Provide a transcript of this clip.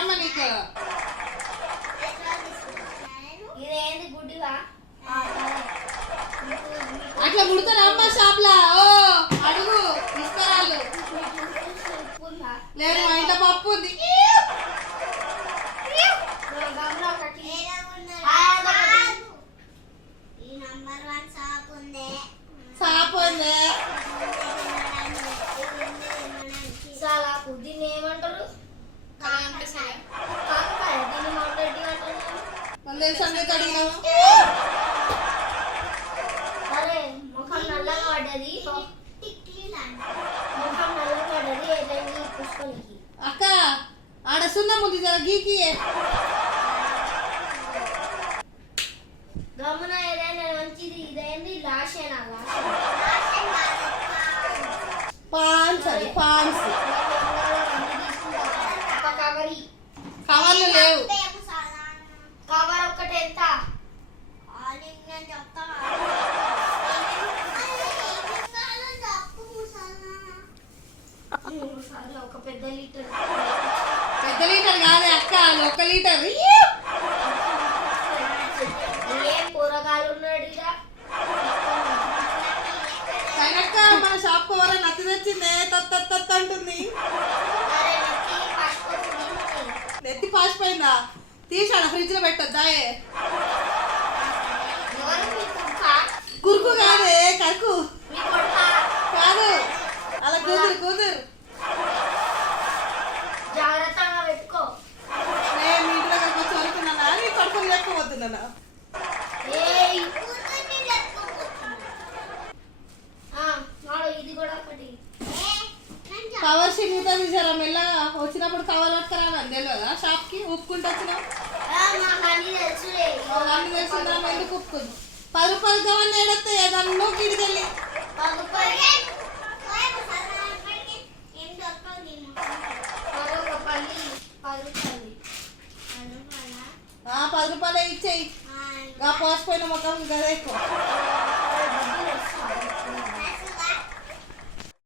ఏమమ్మా నీకు ఇదేంది గుడ్డిగా అట్లా ముడతారా అమ్మ షాప్లా? ఓ అడుగు తీసుకురాళ్ళు. లేదు మా ఇంట్లో పప్పు ఉంది. షాప్ ఉంది. దీన్ని ఏమంటారు? దీన్ని మాట్లాడి సంగతి అడిగినాము. అరే ముఖం నల్లగా పడ్డది, ముఖం నల్లగా పడ్డది. ఏదైనా పుష్పనికి అక్క ఆడ సున్నం ఉంది జర గీకి. గమన ఏదైనా మంచిది. ఇదేంది లాషేనా? పాన్స్ అది పాన్స్. కవర్లు లేవు. కవర్ ఒక్కటి ఎంత? ఒక పెద్ద లీటర్. పెద్ద లీటర్ కాదే అక్క, 1 లీటర్. ఏం కూరగాయలు ఉన్నాడు ఇక? అయినక్క మన షాప్ కు ఎవరైనా నత్తి తెచ్చిందే తత్ అంటుంది. నెత్తి పాసిపోయిందా? తీసాను ఫ్రిడ్జ్ లో పెట్టొద్దా? కురుకు కాదే కరుకు కాదు, అలా కూతురు జాగ్రత్తగా పెట్టుకో. నేను మీ ఇంటి దగ్గరకు వచ్చి వరుకున్నానా? నీ కడుపులు లేకపోతున్నానా? ఇది కూడా ఒకటి. కవర్ షీట్ తీసారా? మెల్లగా వచ్చినప్పుడు కవర్ పట్టుకురా. తెలియదా షాప్ కి? ఉప్పుకుంటూ వచ్చినావు. అన్నీ తెలుసులే. అన్ని తెలిసిందా? ఎందుకు ఉప్పుకుంది? 10 రూపాయలు కావాలి ఏడొస్తాయి దానిలో గిడికెళ్ళి. రూపాయలు 10 రూపాయలే ఇచ్చేయి. పోసిపోయిన మొత్తం గదే ఎక్కువ.